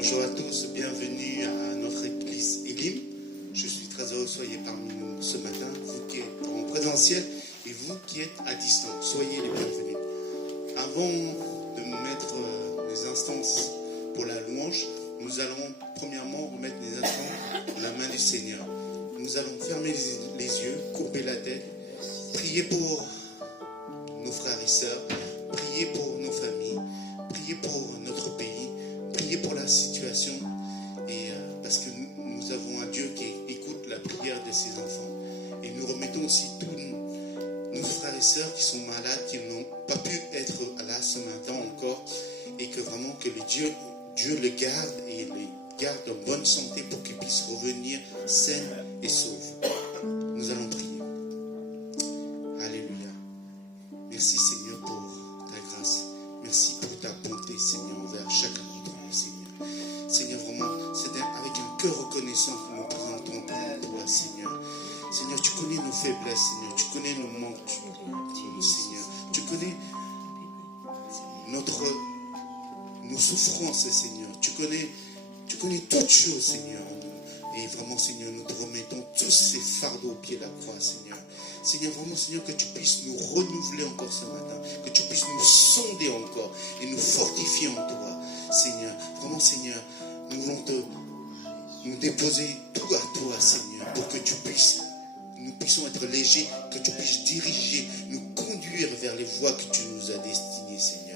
Bonjour à tous, bienvenue à notre église Elim. Je suis très heureux que vous soyez parmi nous ce matin, vous qui êtes en présentiel et vous qui êtes à distance. Soyez les bienvenus. Avant de mettre les instances pour la louange, nous allons premièrement remettre les instants dans la main du Seigneur. Nous allons fermer les yeux, courber la tête, prier pour nos frères et sœurs, prier pour nos familles, prier pour notre pays, prier pour la situation, et parce que nous avons un Dieu qui écoute la prière de ses enfants. Et nous remettons aussi tous nos frères et sœurs qui sont malades, qui n'ont pas pu être là ce matin encore, et que vraiment que Dieu le garde et les garde en bonne santé pour qu'ils puissent revenir sains et saufs. Nous allons prier. Alléluia. Merci Seigneur pour ta grâce. Merci pour ta bonté Seigneur envers chacun d'entre nous Seigneur. Seigneur, vraiment, c'est avec un cœur reconnaissant que nous présentons devant toi Seigneur. Seigneur, tu connais nos faiblesses Seigneur. Tu connais nos manques Seigneur. Tu connais nos souffrances Seigneur. Tu connais toutes choses, Seigneur. Et vraiment, Seigneur, nous te remettons tous ces fardeaux au pied de la croix, Seigneur. Seigneur, vraiment, Seigneur, que tu puisses nous renouveler encore ce matin. Que tu puisses nous sonder encore et nous fortifier en toi, Seigneur. Vraiment, Seigneur, nous voulons nous déposer tout à toi, Seigneur, pour que nous puissions être légers, que tu puisses diriger, nous conduire vers les voies que tu nous as destinées, Seigneur.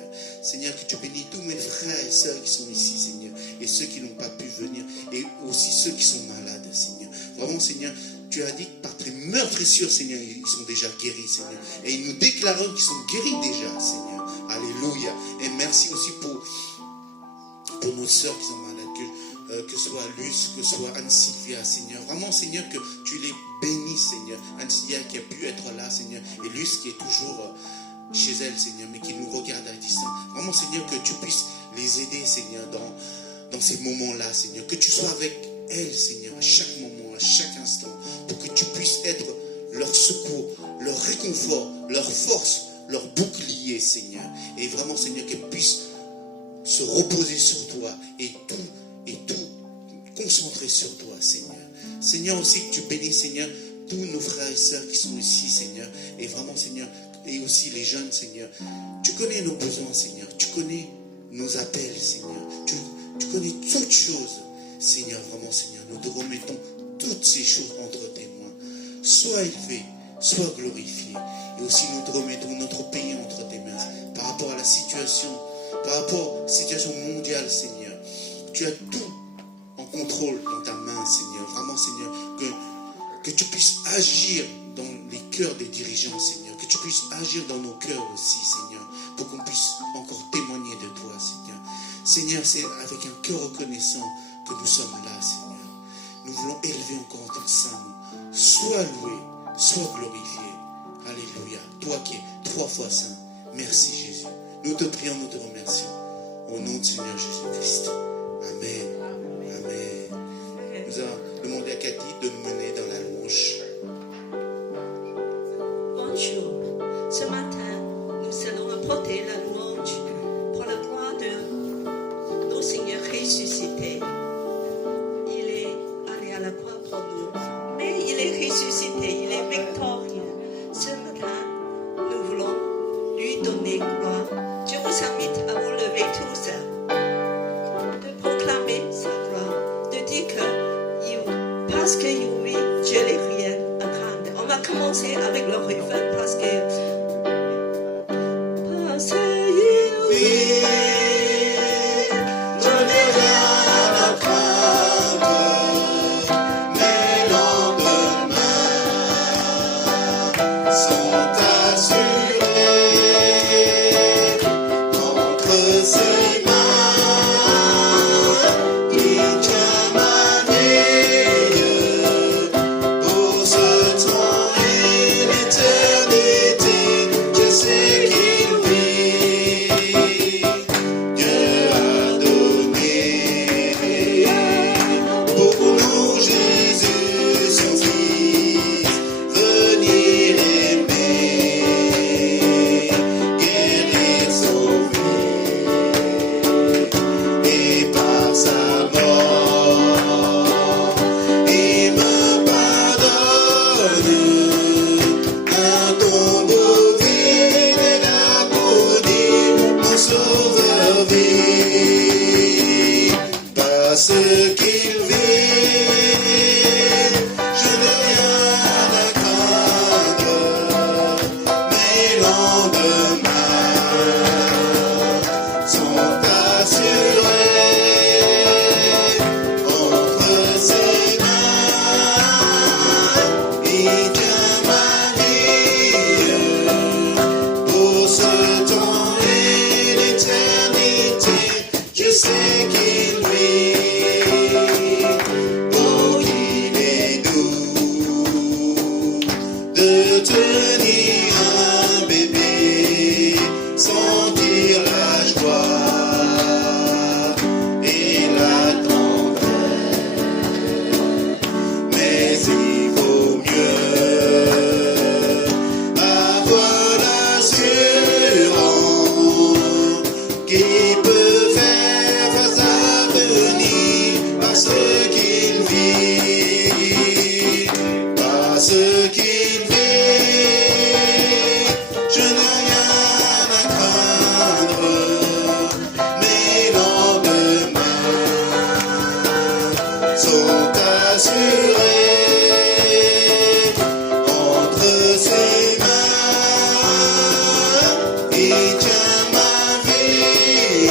Seigneur, que tu bénis tous mes frères et sœurs qui sont ici, Seigneur, et ceux qui n'ont pas pu venir, et aussi ceux qui sont malades, Seigneur. Vraiment, Seigneur, tu as dit que par tes meurtrissures, Seigneur, ils sont déjà guéris, Seigneur. Et nous déclarons qu'ils sont guéris déjà, Seigneur. Alléluia. Et merci aussi pour nos sœurs qui sont malades, que ce soit Luce, que ce soit Anne-Sylvia, Seigneur. Vraiment, Seigneur, que tu les bénis, Seigneur. Anne-Sylvia qui a pu être là, Seigneur, et Luce qui est toujours chez elle, Seigneur, mais qui nous regarde à distance. Vraiment, Seigneur, que tu puisses les aider, Seigneur, dans ces moments-là, Seigneur. Que tu sois avec elles, Seigneur, à chaque moment, à chaque instant, pour que tu puisses être leur secours, leur réconfort, leur force, leur bouclier, Seigneur. Et vraiment, Seigneur, qu'elles puissent se reposer sur toi et tout concentrer sur toi, Seigneur. Seigneur, aussi que tu bénis, Seigneur, tous nos frères et sœurs qui sont ici, Seigneur. Et vraiment, Seigneur, et aussi les jeunes, Seigneur. Tu connais nos besoins, Seigneur. Tu connais nos appels, Seigneur. Tu connais toutes choses, Seigneur. Vraiment, Seigneur, nous te remettons toutes ces choses entre tes mains. Sois élevé, sois glorifié. Et aussi, nous te remettons notre pays entre tes mains. Par rapport à la situation, par rapport à la situation mondiale, Seigneur. Tu as tout en contrôle dans ta main, Seigneur. Vraiment, Seigneur, que tu puisses agir dans les cœurs des dirigeants, Seigneur. Que tu puisses agir dans nos cœurs aussi, Seigneur. Pour qu'on puisse encore témoigner de toi, Seigneur. Seigneur, c'est avec un cœur reconnaissant que nous sommes là, Seigneur. Nous voulons élever encore ton saint nom. Sois loué, sois glorifié. Alléluia. Toi qui es 3 fois saint. Merci, Jésus. Nous te prions, nous te remercions. Au nom du Seigneur Jésus-Christ. Amen. Amen. Nous allons demander à Cathy de nous mener dans la louange. Bonjour. Ce matin, nous allons apporter la louange pour la gloire de notre Seigneur ressuscité. Il est allé à la croix pour nous, mais il est ressuscité, il est victorieux. Ce matin, nous voulons lui donner gloire. Je vous invite à vous lever tous, de proclamer sa gloire, de dire que parce qu'il vit, je n'ai rien à craindre. On va commencer avec le refrain parce que il vit, je n'ai rien à craindre. Mes lendemains sont assurés entre ses mains. Il tient ma vie pour ce temps et l'éternité. ce qu'il vit, je n'ai rien à craindre. Mes lendemains sont assurés entre ses mains. Il tient ma vie pour ce temps et l'éternité. Je sais qu'il vit, oh qu'il est doux de tenir un bébé, sentir la joie et la tendresse. Mais il vaut mieux avoir l'assurance qui peut faire face à venir parce qu'il vit, parce qu'il vit. Je n'ai rien à craindre. Mes lendemains sont assurés entre ses mains. Il tient ma vie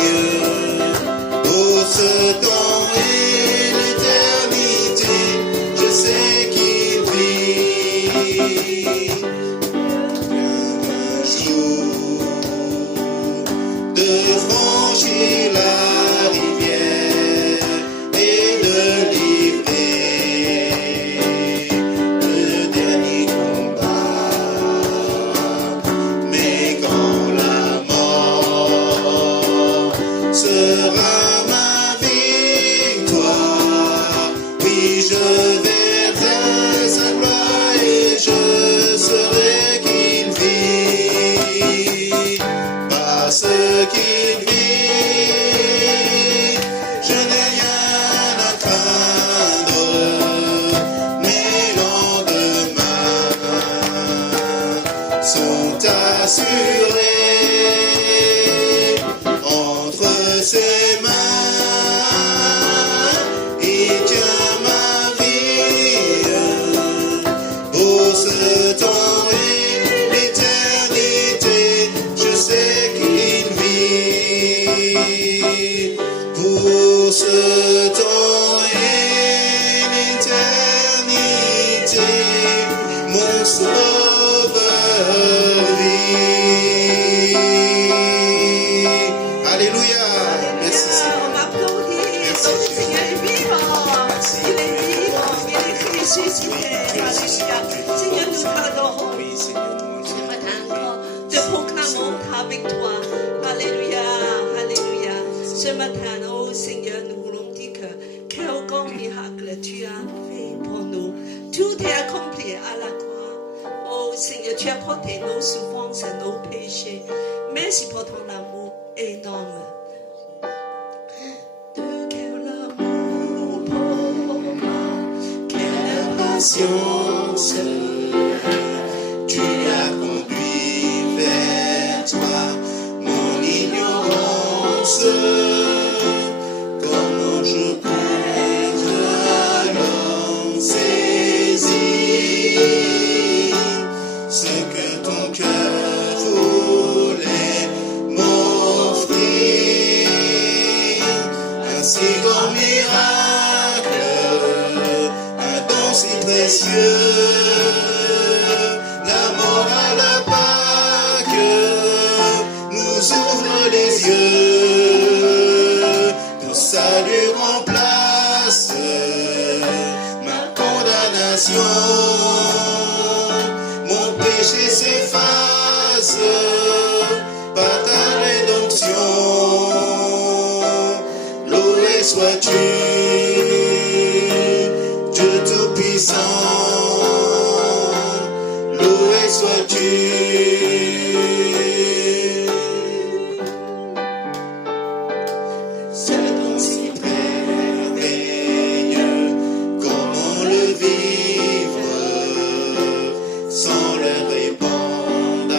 pour ce temps et l'éternité. Je sais qu'il vit. Un jour de franchir la rivière et de livrer le dernier combat. Mais quand la mort sera ma victoire, oui, je verrai sa gloire et je saurai qu'il vit, parce qu'il vit. Je n'ai rien à craindre. Mes lendemains sont assurés entre ses mains. Il tient ma vie pour ce temps et l'éternité. Je sais qu'il vit pour ce temps et l'éternité. Mon sauveur vit. Alléluia. Merci Seigneur. On applaudit. Merci, Notre Seigneur est vivant. Merci. Il est vivant. Il est ressuscité. Alléluia. Seigneur, nous t'adorons. Oui, Seigneur, nous Ce t'adorons. matin encore, te proclamons ta victoire. Alléluia, alléluia. Ce matin, oh Seigneur, nous voulons dire que quel grand miracle tu as fait pour nous. Tout est accompli à la croix. Oh Seigneur, tu as porté nos souffrances et nos péchés. Merci pour ton amour énorme. De quel amour pour moi, quelle patience. Tu as conduit vers toi mon ignorance. Comment je pourrais alors saisir ce que ton cœur voulait m'offrir? Un si grand miracle, un don si précieux. La mort à la Pâque nous ouvre les yeux. Ton salut remplace ma condamnation. Mon péché s'efface par ta rédemption. Loué sois-tu, Dieu Tout-Puissant. Loué sois-tu. Ce don si merveilleux, comment le vivre sans le répandre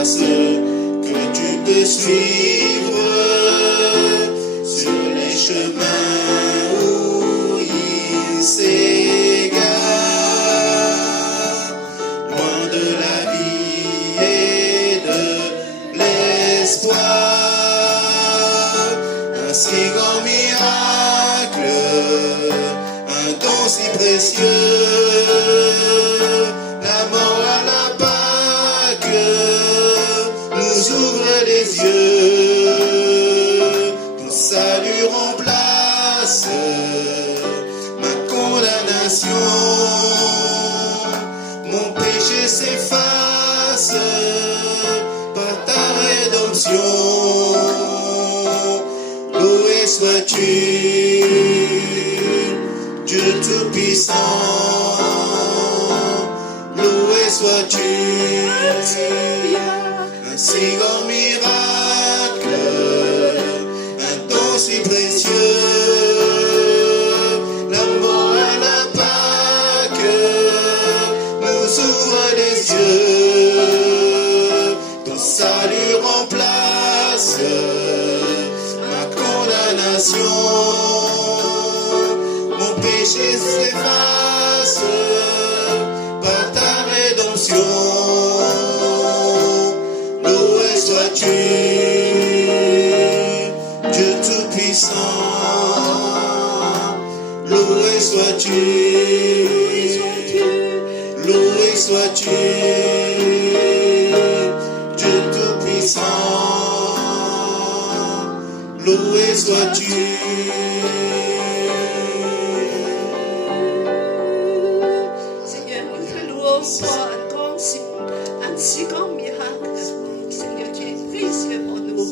à ceux que tu peux suivre sur les chemins grand miracle, un don si précieux, la mort à la Pâque nous ouvre les yeux, ton salut remplace ma condamnation, mon péché s'efface par ta rédemption. Loué sois-tu, Dieu Tout-Puissant. Loué sois-tu, un si grand miracle, un don si précieux, la mort à la Pâque nous ouvre les yeux, ton salut remplace ma condamnation, mon péché s'efface par ta rédemption. Loué sois-tu, Dieu Tout-Puissant. Loué sois-tu, loué sois-tu, Dieu Tout-Puissant. Loué sois-tu. Seigneur, nous te louons pour un si grand miracle. Seigneur, tu es précieux pour nous.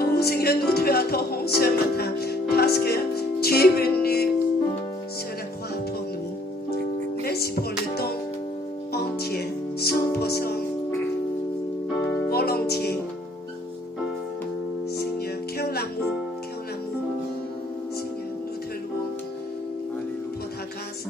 Oh Seigneur, nous te adorons ce matin parce que tu es venu sur la croix pour nous. Merci pour le don entier, 100% volontiers. Seigneur, quel amour, quel amour. Seigneur, nous te louons pour ta grâce.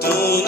Ton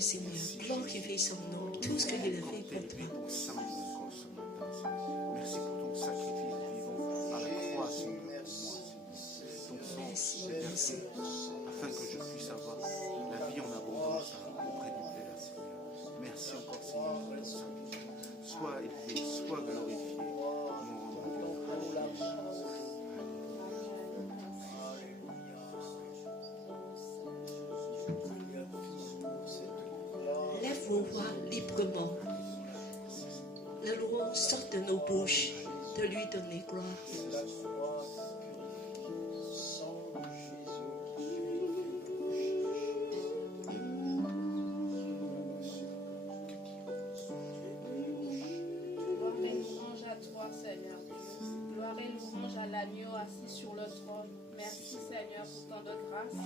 Seigneur, glorifie son nom, tout ce qu'il a fait pour toi. Merci pour ton sacrifice vivant à la croix, Seigneur, pour moi, Seigneur. Ton sang, afin que je puisse avoir la vie en abondance auprès du Père, Seigneur. Merci encore, Seigneur, pour ton sacrifice. Sois élevé, sois glorifié. Lève vos voix librement. La louange sort de nos bouches, de lui donner gloire. Gloire et louange à l'agneau assis sur le trône. Merci Seigneur pour tant de grâce,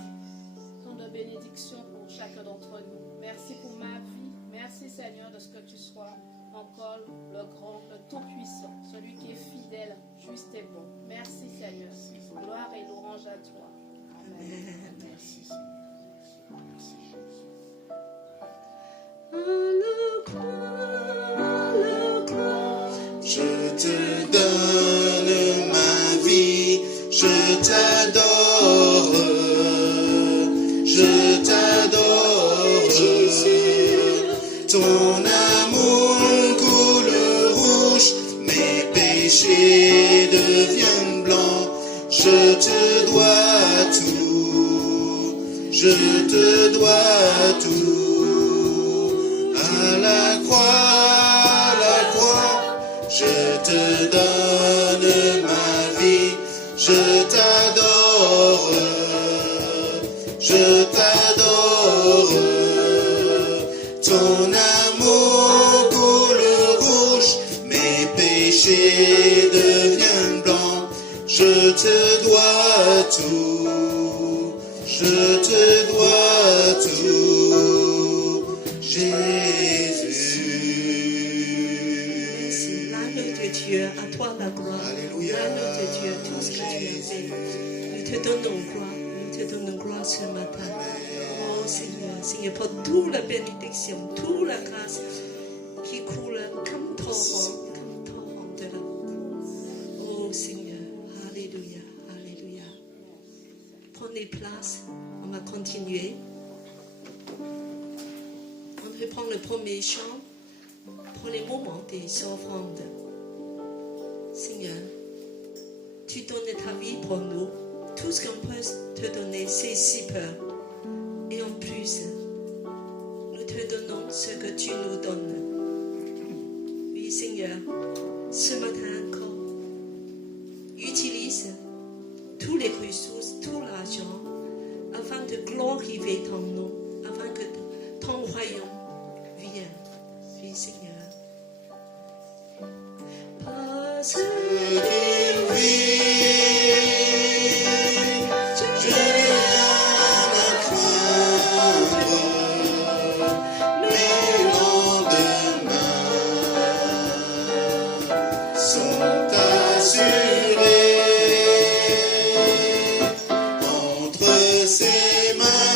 tant de bénédictions pour chacun d'entre nous. Merci pour ma vie. Merci Seigneur de ce que tu sois encore le grand, le tout-puissant, celui qui est fidèle, juste et bon. Merci Seigneur. Gloire et louange à toi. Amen. Merci Seigneur. Merci Jésus. Je te donne ma vie, je t'adore, je t'adore. Ton amour coule rouge, mes péchés deviennent blancs. Je te dois tout, je te dois tout. À la croix, Dieu, à toi la gloire. Alléluia. L'agneau de Dieu, tout ce que tu as fait. Nous te donnons gloire. Nous te donnons gloire ce matin. Oh Seigneur, Seigneur, pour toute la bénédiction, toute la grâce qui coule comme torrent de la Oh Seigneur, Alléluia, Alléluia. Prenez place, on va continuer. On reprend le premier chant pour les moments des offrandes. Seigneur, tu donnes ta vie pour nous. Tout ce qu'on peut te donner, c'est si peu. Et en plus, nous te donnons ce que tu nous donnes. Oui, Seigneur, ce matin encore, utilise tous les ressources, tout l'argent, afin de glorifier ton nom, afin que ton royaume vienne. Oui, Seigneur. Parce qu'il vit, je n'ai rien à craindre, mes lendemains sont assurés entre ses mains.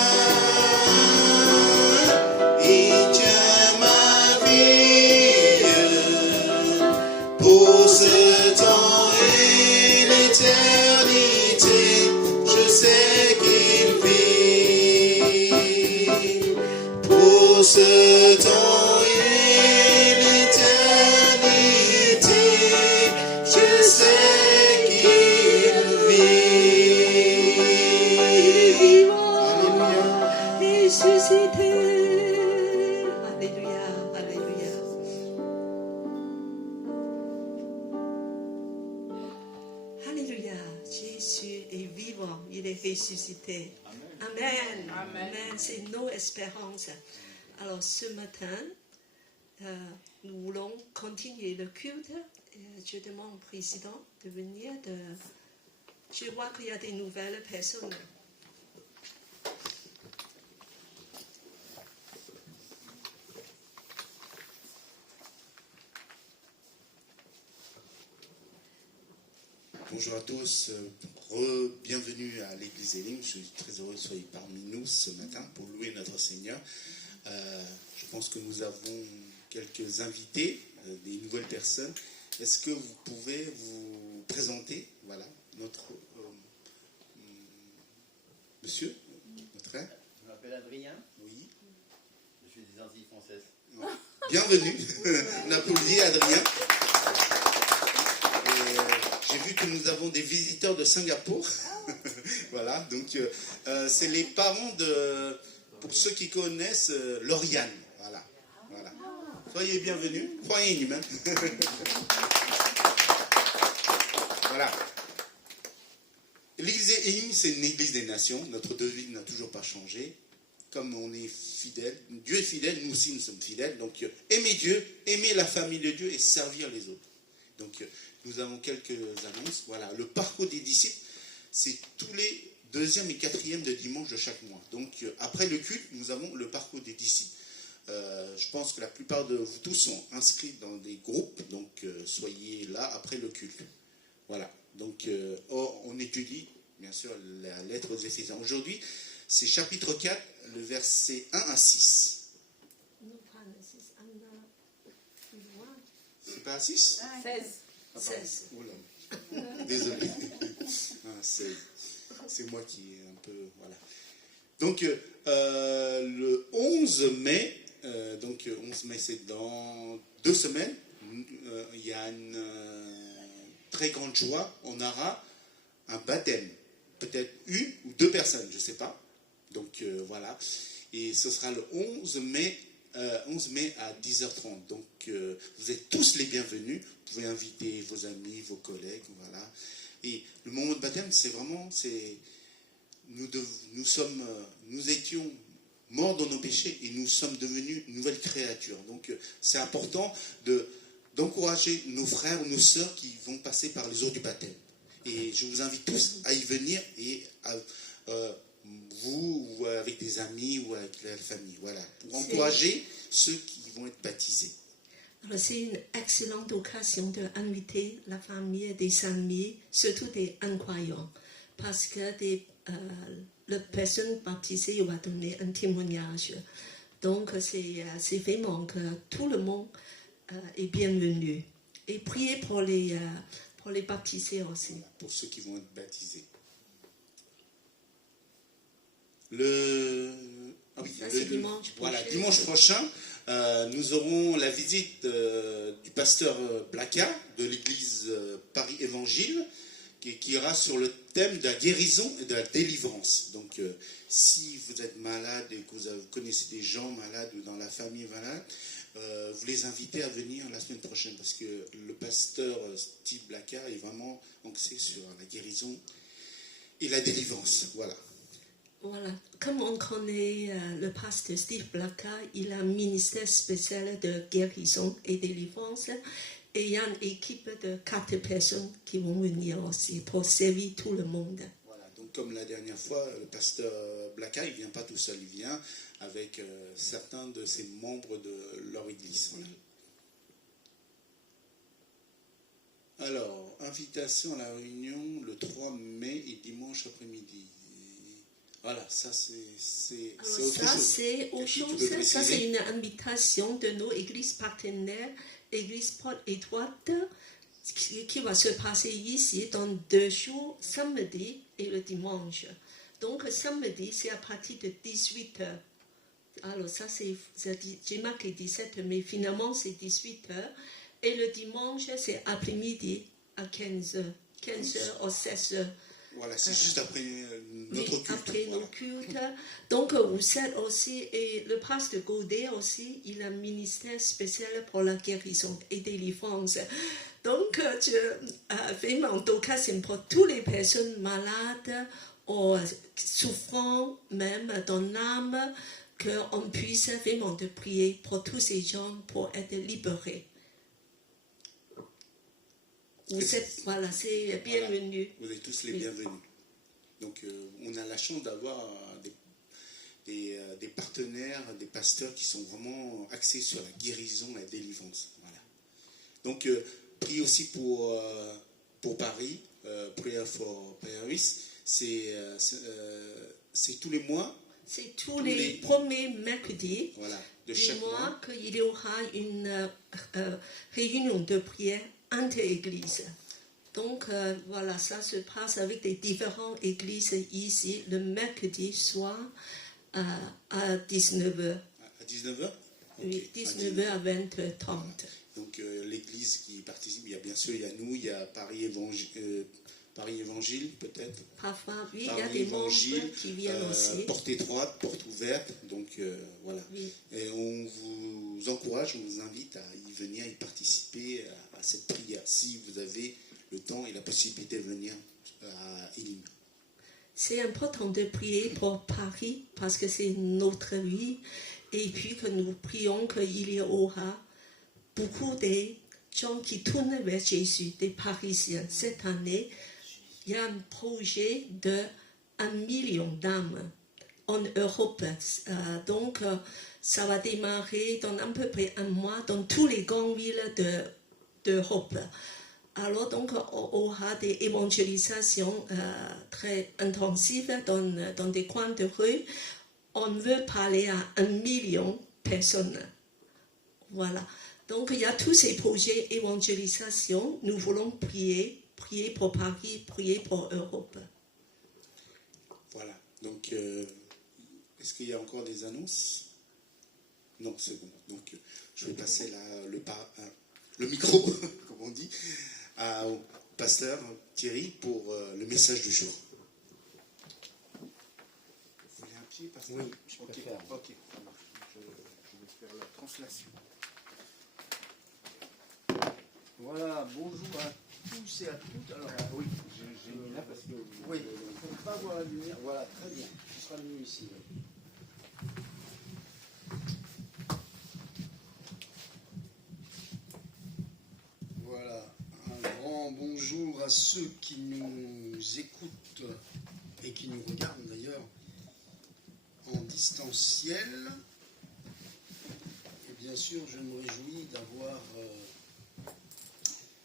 Il tient ma vie pour ce temps et l'éternité. Je sais qu'il vit pour ce temps et l'éternité. Je sais qu'il vit. Alléluia. Ressuscité. Alléluia. Alléluia. Alléluia. Jésus est vivant. Il est ressuscité. Amen. Amen. Amen. C'est nos espérances. Alors ce matin, nous voulons continuer le culte. Je demande au président de venir. Je vois qu'il y a des nouvelles personnes. Bonjour à tous, bienvenue à l'église Elim. Je suis très heureux que vous soyez parmi nous ce matin pour louer notre Seigneur. Je pense que nous avons quelques invités, des nouvelles personnes. Est-ce que vous pouvez vous présenter? Voilà, notre monsieur, notre frère. Je m'appelle Adrien, Oui. je suis des Antilles françaises. Bienvenue, on applaudit Adrien. J'ai vu que nous avons des visiteurs de Singapour. Voilà, donc c'est les parents de, pour ceux qui connaissent, Lauriane. Voilà, voilà. Soyez bienvenus. Soyez même. Voilà. L'église Elim, c'est une église des nations. Notre devise n'a toujours pas changé. Comme on est fidèle, Dieu est fidèle, nous aussi nous sommes fidèles. Donc aimer Dieu, aimer la famille de Dieu et servir les autres. Donc nous avons quelques annonces. Voilà, le parcours des disciples, c'est tous les 2e et 4e de dimanche de chaque mois. Donc après le culte, nous avons le parcours des disciples. Je pense que la plupart de vous tous sont inscrits dans des groupes, donc soyez là après le culte. Voilà, donc on étudie bien sûr la lettre aux Éphésiens. Aujourd'hui, c'est chapitre 4, le verset 1 à 6. C'est pas à 6 16. 16. Oula. Désolé. Ah, c'est moi qui est un peu... Voilà. Donc, le 11 mai, 11 mai c'est dans 2 semaines, il y a une très grande joie. On aura un baptême. Peut-être 1 ou 2 personnes, je ne sais pas. Donc, voilà. Et ce sera le 11 mai à 10h30. Donc, vous êtes tous les bienvenus. Vous pouvez inviter vos amis, vos collègues, voilà. Et le moment de baptême, c'est vraiment, nous étions morts dans nos péchés et nous sommes devenus une nouvelle créature. Donc, c'est important d'encourager nos frères ou nos sœurs qui vont passer par les eaux du baptême. Et je vous invite tous à y venir et vous ou avec des amis ou avec la famille, voilà, pour encourager ceux qui vont être baptisés. Alors, c'est une excellente occasion d'inviter la famille des amis, surtout des incroyants, parce que la personne baptisée va donner un témoignage. Donc, c'est vraiment que tout le monde est bienvenu. Et priez pour les baptisés aussi. Pour ceux qui vont être baptisés. Dimanche prochain, nous aurons la visite du pasteur Blaka de l'église Paris Évangile qui ira sur le thème de la guérison et de la délivrance. Donc, si vous êtes malade et que vous connaissez des gens malades ou dans la famille malade, vous les invitez à venir la semaine prochaine parce que le pasteur Steve Blaka est vraiment axé sur la guérison et la délivrance. Voilà. Voilà, comme on connaît le pasteur Steve Blaka, il a un ministère spécial de guérison et délivrance. Et il y a une équipe de 4 personnes qui vont venir aussi pour servir tout le monde. Voilà, donc comme la dernière fois, le pasteur Blaka, il ne vient pas tout seul, il vient avec certains de ses membres de leur église. Voilà. Alors, invitation à la réunion le 3 mai et dimanche après-midi. Voilà, ça c'est autre chose. C'est autre chose. Ça c'est une invitation de nos églises partenaires, l'église Porte Étroite, qui va se passer ici dans 2 jours, samedi et le dimanche. Donc samedi c'est à partir de 18h. Alors ça j'ai marqué 17, mais finalement c'est 18h. Et le dimanche c'est après-midi à 15h ou 16h. Voilà, c'est juste après notre culte. Après nos cultes. Donc, vous êtes aussi, et le pasteur Godet aussi, il a un ministère spécial pour la guérison et délivrance. Donc, vraiment, d'occasion pour toutes les personnes malades ou souffrant même dans l'âme, qu'on puisse vraiment de prier pour tous ces gens pour être libérés. Voilà, c'est bienvenu. Voilà, vous êtes tous les bienvenus. Donc, on a la chance d'avoir des partenaires, des pasteurs qui sont vraiment axés sur la guérison et la délivrance. Voilà. Donc, priez aussi pour Paris, Prayer for Paris. C'est tous les mois. C'est tous les premiers mercredis de chaque mois qu'il y aura une réunion de prière inter-église. Donc voilà, ça se passe avec des différentes églises ici le mercredi soir à 19h. À 19h Oui, 19h à 20h30. Donc l'église qui participe, il y a bien sûr, il y a nous, il y a Paris Évangile peut-être. Parfois, oui, il y a des membres qui viennent aussi. Porte étroite, porte ouverte, donc voilà. Oui. Et on vous encourage, on vous invite à y venir, y participer à cette prière, si vous avez le temps et la possibilité de venir à Elim. C'est important de prier pour Paris parce que c'est notre vie et puis que nous prions qu'il y aura beaucoup de gens qui tournent vers Jésus, des Parisiens. Cette année, il y a un projet de 1 million d'âmes en Europe. Donc, ça va démarrer dans à peu près 1 mois dans toutes les grandes villes d'Europe. Alors, donc, on aura des évangélisations très intensives dans des coins de rue. On veut parler à 1 million de personnes. Voilà. Donc, il y a tous ces projets d'évangélisation. Nous voulons prier pour Paris, prier pour Europe. Voilà. Donc, est-ce qu'il y a encore des annonces? Non, c'est bon. Donc, je vais passer le micro, comme on dit, au pasteur Thierry pour le message du jour. Vous voulez un pied, pasteur? Oui, je préfère. Ok, ça marche. Je vais faire la translation. Voilà, bonjour à tous et à toutes. Alors, oui, j'ai mis là parce que oui, il ne faut pas voir la lumière. Voilà, très bien. Ce sera mieux ici. Voilà, un grand bonjour à ceux qui nous écoutent et qui nous regardent d'ailleurs en distanciel. Et bien sûr, je me réjouis d'avoir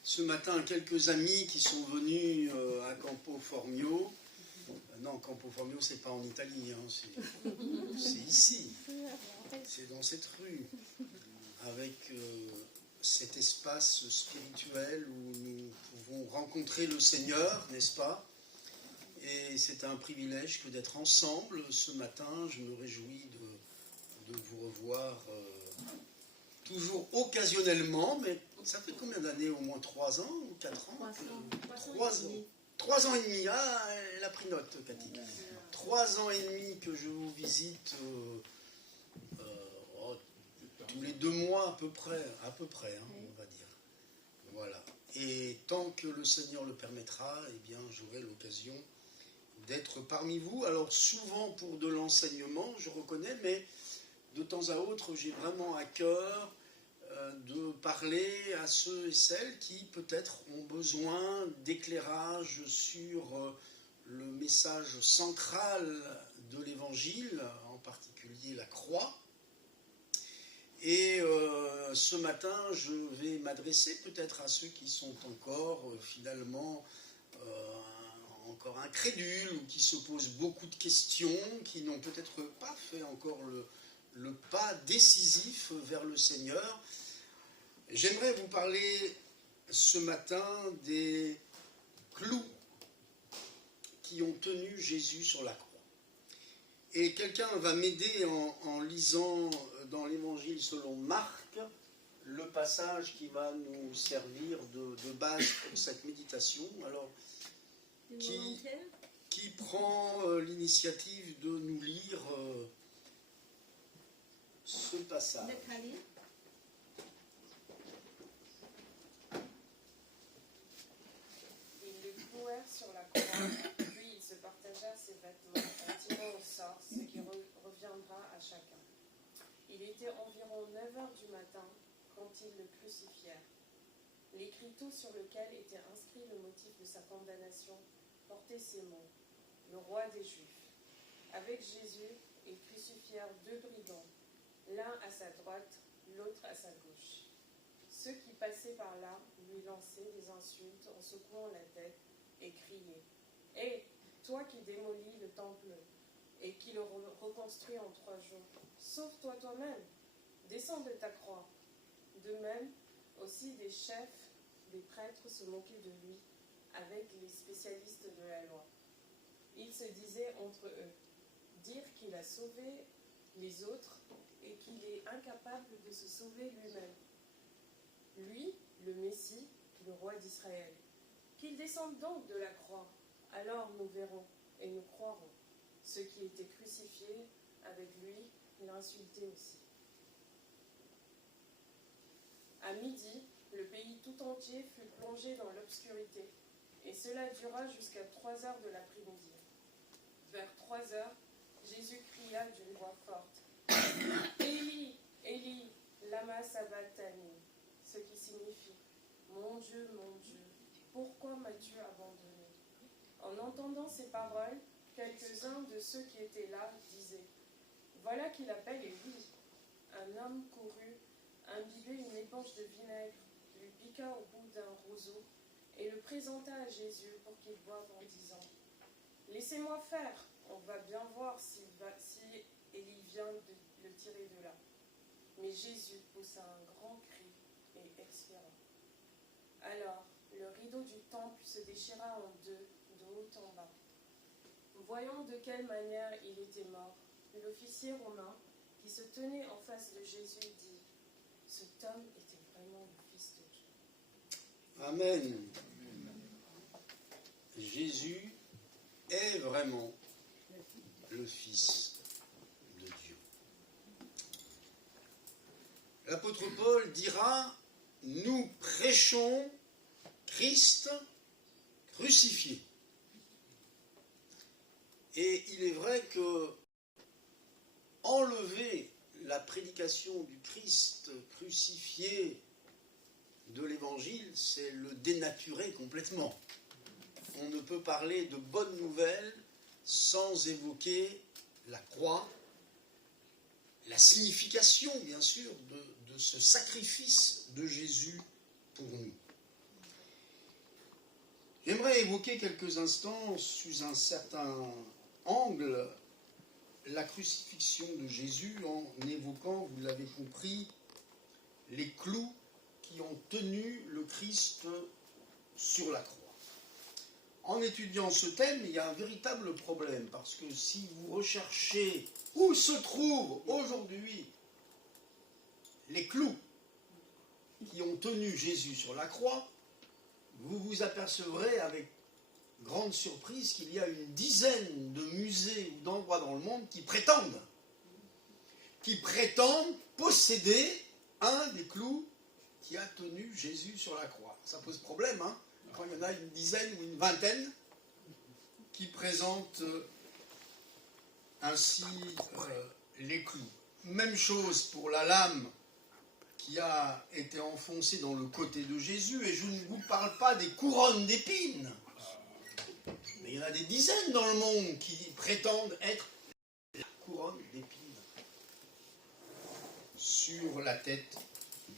ce matin quelques amis qui sont venus à Campo Formio. Non, Campo Formio, c'est pas en Italie, hein, c'est ici, c'est dans cette rue, avec cet espace spirituel où nous pouvons rencontrer le Seigneur, n'est-ce pas? Et c'est un privilège que d'être ensemble ce matin. Je me réjouis de vous revoir toujours occasionnellement, mais ça fait combien d'années? Au moins 3 ans ou 4 ans? 3 ans. 3 ans et demi. Ah, elle a pris note, Cathy. 3 ans et demi que je vous visite tous les 2 mois à peu près, hein, on va dire. Voilà. Et tant que le Seigneur le permettra, eh bien, j'aurai l'occasion d'être parmi vous. Alors souvent pour de l'enseignement, je reconnais, mais de temps à autre, j'ai vraiment à cœur de parler à ceux et celles qui peut-être ont besoin d'éclairage sur le message central de l'Évangile, en particulier la croix. Et ce matin, je vais m'adresser peut-être à ceux qui sont encore finalement encore incrédules ou qui se posent beaucoup de questions, qui n'ont peut-être pas fait encore le pas décisif vers le Seigneur. J'aimerais vous parler ce matin des clous qui ont tenu Jésus sur la croix. Et quelqu'un va m'aider en lisant dans l'Évangile selon Marc le passage qui va nous servir de base pour cette méditation. Alors, qui prend l'initiative de nous lire ce passage? Ils le clouèrent sur la croix, puis il se partagea ses vêtements en tirant au sort ce qui reviendra à chacun. Il était environ 9 heures du matin quand ils le crucifièrent. L'écriteau sur lequel était inscrit le motif de sa condamnation portait ces mots: le roi des Juifs. Avec Jésus, ils crucifièrent 2 brigands, l'un à sa droite, l'autre à sa gauche. Ceux qui passaient par là lui lançaient des insultes en secouant la tête et criaient: « Hé, toi qui démolis le temple et qui le reconstruis en 3 jours, sauve-toi toi-même, descends de ta croix. » De même, aussi des chefs, des prêtres se moquaient de lui avec les spécialistes de la loi. Ils se disaient entre eux: dire qu'il a sauvé les autres et qu'il est incapable de se sauver lui-même. Lui, le Messie, le roi d'Israël. Qu'il descende donc de la croix, alors nous verrons et nous croirons. Ceux qui étaient crucifiés avec lui l'insultaient aussi. À midi, le pays tout entier fut plongé dans l'obscurité, et cela dura jusqu'à 3 heures de l'après-midi. Vers 3 heures, Jésus cria d'une voix forte: « Élie, Élie, lama sabachthani », ce qui signifie: « Mon Dieu, pourquoi m'as-tu abandonné ?» En entendant ces paroles, quelques-uns de ceux qui étaient là disaient: « Voilà qu'il appelle Élie. » Un homme courut, imbibait une éponge de vinaigre, lui piqua au bout d'un roseau et le présenta à Jésus pour qu'il boive en disant: « Laissez-moi faire, on va bien voir si Élie vient de le tirer de là. » Mais Jésus poussa un grand cri et expira. Alors, le rideau du temple se déchira en 2, de haut en bas. Voyant de quelle manière il était mort, l'officier romain, qui se tenait en face de Jésus, dit: « Cet homme était vraiment le Fils de Dieu. » Amen. Jésus est vraiment le Fils de Dieu. L'apôtre Paul dira: nous prêchons Christ crucifié. Et il est vrai que enlever la prédication du Christ crucifié de l'Évangile, c'est le dénaturer complètement. On ne peut parler de bonnes nouvelles sans évoquer la croix, la signification, bien sûr, de de ce sacrifice de Jésus pour nous. J'aimerais évoquer quelques instants sous un certain angle la crucifixion de Jésus en évoquant, vous l'avez compris, les clous qui ont tenu le Christ sur la croix. En étudiant ce thème, il y a un véritable problème, parce que si vous recherchez où se trouvent aujourd'hui les clous qui ont tenu Jésus sur la croix, vous vous apercevrez avec grande surprise qu'il y a une dizaine de musées ou d'endroits dans le monde qui prétendent posséder un des clous qui a tenu Jésus sur la croix. Ça pose problème, hein, quand il y en a une dizaine ou une vingtaine qui présentent ainsi les clous. Même chose pour la lame qui a été enfoncée dans le côté de Jésus, et je ne vous parle pas des couronnes d'épines, mais il y en a des dizaines dans le monde qui prétendent être la couronne d'épines sur la tête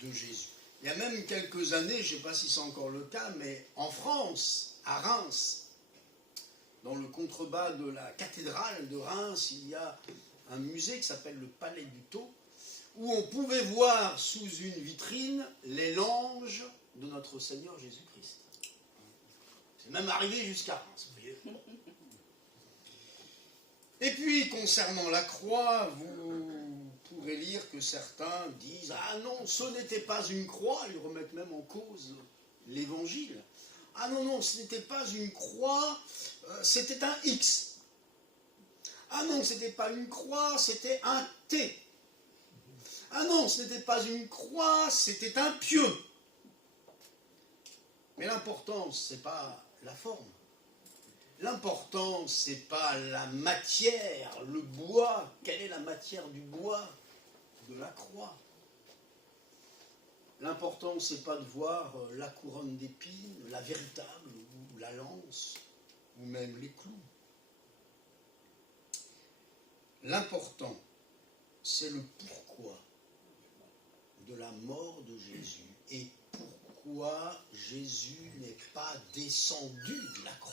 de Jésus. Il y a même quelques années, je ne sais pas si c'est encore le cas, mais en France, à Reims, dans le contrebas de la cathédrale de Reims, il y a un musée qui s'appelle le Palais du Tau, où on pouvait voir sous une vitrine les langes de notre Seigneur Jésus-Christ. C'est même arrivé jusqu'à Reims, vous voyez. Et puis, concernant la croix, vous pourrez lire que certains disent « Ah non, ce n'était pas une croix », ils remettent même en cause l'évangile. « Ah non, non, ce n'était pas une croix, c'était un X. Ah non, ce n'était pas une croix, c'était un T. Ah non, ce n'était pas une croix, c'était un pieu. » Mais l'important, ce n'est pas la forme. L'important, ce n'est pas la matière, le bois. Quelle est la matière du bois de la croix? L'important, ce n'est pas de voir la couronne d'épines, la véritable, ou la lance, ou même les clous. L'important, c'est le pourquoi de la mort de Jésus et pourquoi Jésus n'est pas descendu de la croix.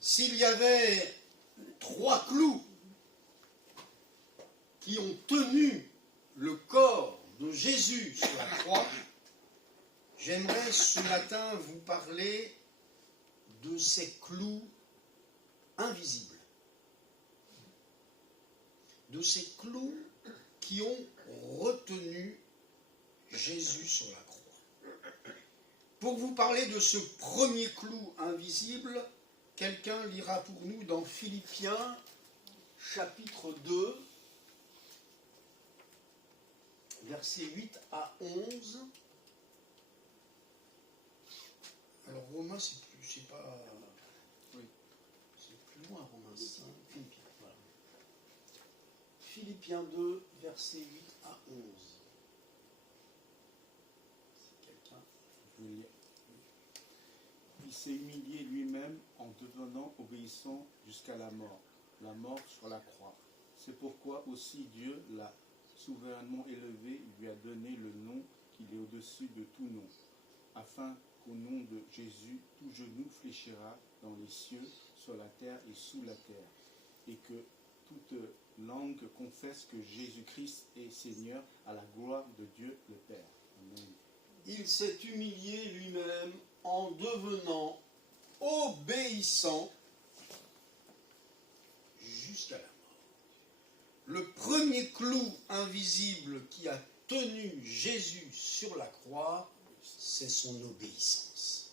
S'il y avait 3 clous qui ont tenu le corps de Jésus sur la croix, j'aimerais ce matin vous parler de ces clous invisibles. De ces clous qui ont retenu Jésus sur la croix. Pour vous parler de ce premier clou invisible, quelqu'un lira pour nous dans Philippiens, chapitre 2, versets 8 à 11. Alors Romains, c'est plus, je sais pas, oui, c'est plus loin Romains 5, Philippiens, voilà. Philippiens 2, versets 8 à 11. C'est quelqu'un. Je vais lire. Il s'est humilié lui-même en devenant obéissant jusqu'à la mort sur la croix. C'est pourquoi aussi Dieu l'a souverainement élevé, lui a donné le nom qu'il est au-dessus de tout nom, afin qu'au nom de Jésus, tout genou fléchira dans les cieux, sur la terre et sous la terre, et que toute langue confesse que Jésus-Christ est Seigneur, à la gloire de Dieu le Père. Amen. Il s'est humilié lui-même en devenant obéissant jusqu'à la mort. Le premier clou invisible qui a tenu Jésus sur la croix, c'est son obéissance.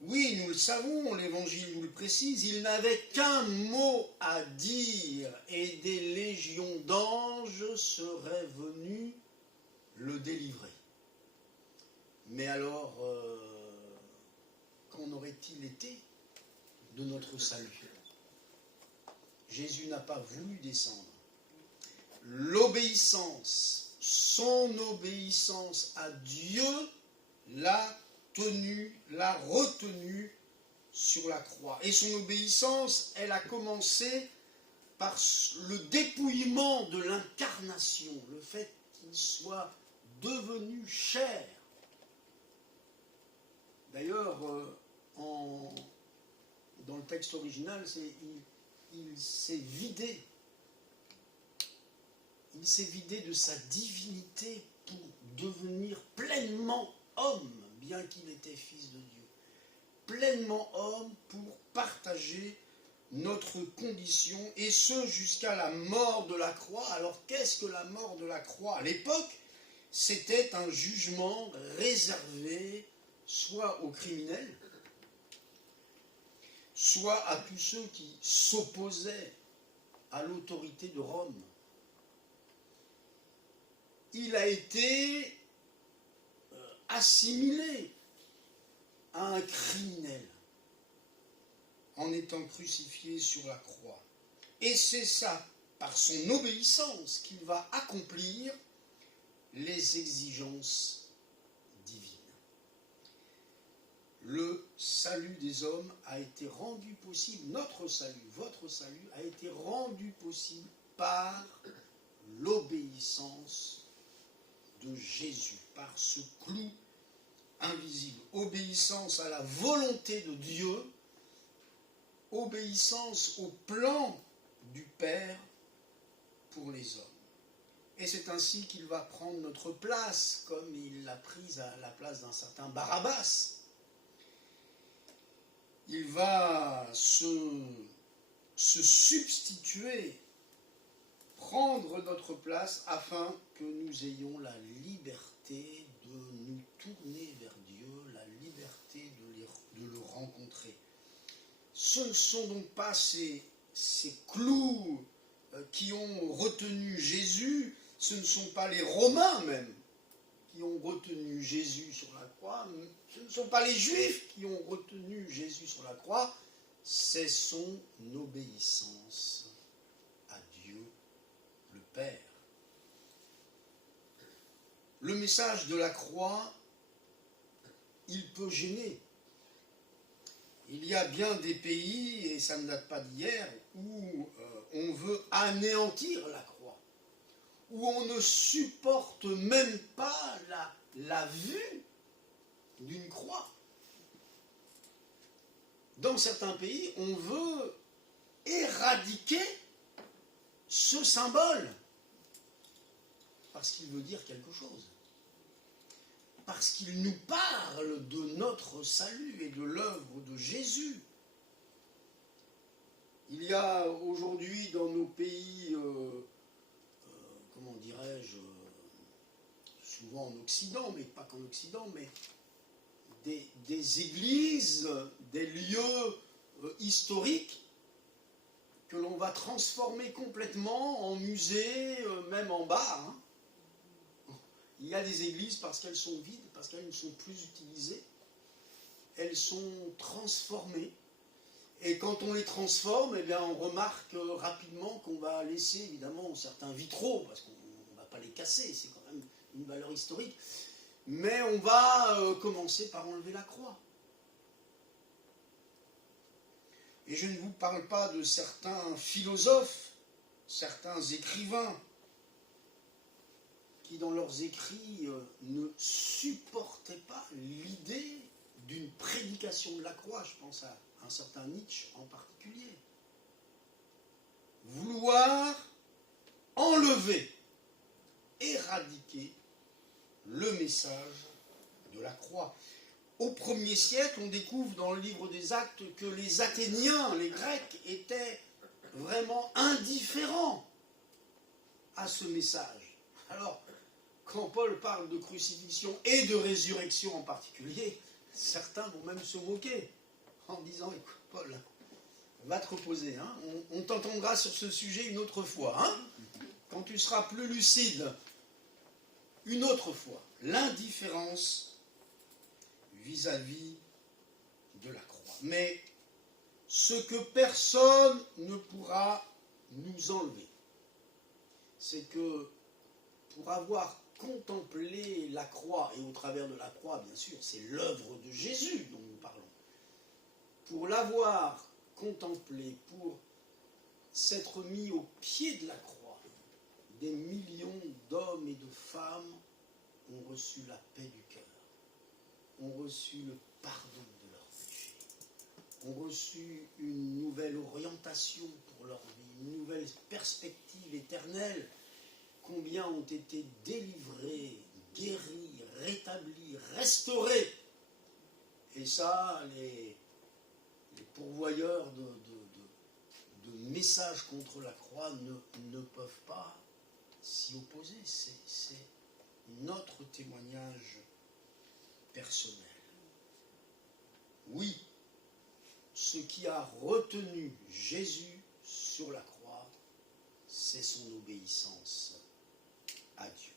Oui, nous le savons, l'Évangile nous le précise, il n'avait qu'un mot à dire et des légions d'anges seraient venus le délivrer. Mais alors, qu'en aurait-il été de notre salut? Jésus n'a pas voulu descendre. L'obéissance, son obéissance à Dieu l'a tenu, l'a retenu sur la croix. Et son obéissance, elle a commencé par le dépouillement de l'incarnation, le fait qu'il soit devenu chair. D'ailleurs, dans le texte original, il s'est vidé. Il s'est vidé de sa divinité pour devenir pleinement homme, bien qu'il était fils de Dieu. Pleinement homme pour partager notre condition, et ce jusqu'à la mort de la croix. Alors qu'est-ce que la mort de la croix? À l'époque, c'était un jugement réservé soit aux criminels, soit à tous ceux qui s'opposaient à l'autorité de Rome. Il a été assimilé à un criminel en étant crucifié sur la croix. Et c'est ça, par son obéissance, qu'il va accomplir les exigences divines. Le salut des hommes a été rendu possible, notre salut, votre salut, a été rendu possible par l'obéissance de Jésus, par ce clou invisible. Obéissance à la volonté de Dieu, obéissance au plan du Père pour les hommes. Et c'est ainsi qu'il va prendre notre place, comme il l'a prise à la place d'un certain Barabbas. Il va se substituer, prendre notre place afin que nous ayons la liberté de nous tourner vers Dieu, la liberté de le rencontrer. Ce ne sont donc pas ces clous qui ont retenu Jésus, ce ne sont pas les Romains même qui ont retenu Jésus sur la croix, ce ne sont pas les Juifs qui ont retenu Jésus sur la croix, c'est son obéissance à Dieu le Père. Le message de la croix, il peut gêner. Il y a bien des pays, et ça ne date pas d'hier, où on veut anéantir la croix, où on ne supporte même pas la vue d'une croix. Dans certains pays, on veut éradiquer ce symbole, parce qu'il veut dire quelque chose. Parce qu'il nous parle de notre salut et de l'œuvre de Jésus. Il y a aujourd'hui dans nos pays, comment dirais-je, souvent en Occident, mais pas qu'en Occident, mais des églises, des lieux historiques que l'on va transformer complètement en musée, même en bar. Hein. Il y a des églises, parce qu'elles sont vides, parce qu'elles ne sont plus utilisées, elles sont transformées. Et quand on les transforme, eh bien, on remarque rapidement qu'on va laisser évidemment certains vitraux, parce qu'on ne va pas les casser, c'est quand même une valeur historique, mais on va commencer par enlever la croix. Et je ne vous parle pas de certains philosophes, certains écrivains, qui dans leurs écrits ne supportaient pas l'idée d'une prédication de la croix. Je pense à un certain Nietzsche en particulier. Vouloir enlever, éradiquer le message de la croix. Au 1er siècle, on découvre dans le livre des Actes que les Athéniens, les Grecs, étaient vraiment indifférents à ce message. Alors, quand Paul parle de crucifixion et de résurrection en particulier, certains vont même se moquer en disant « Écoute Paul, va te reposer, hein, on t'entendra sur ce sujet une autre fois, hein, quand tu seras plus lucide, une autre fois. » L'indifférence vis-à-vis de la croix. Mais ce que personne ne pourra nous enlever, c'est que pour avoir contemplé la croix, et au travers de la croix, bien sûr, c'est l'œuvre de Jésus dont nous parlons, pour l'avoir contemplé, pour s'être mis au pied de la croix, des millions d'hommes et de femmes ont reçu la paix du cœur, ont reçu le pardon de leurs péchés, ont reçu une nouvelle orientation pour leur vie, une nouvelle perspective éternelle. Combien ont été délivrés, guéris, rétablis, restaurés. Et ça, les pourvoyeurs de messages contre la croix ne peuvent pas s'y opposer. C'est notre témoignage personnel. Oui, ce qui a retenu Jésus sur la croix, c'est son obéissance à Dieu.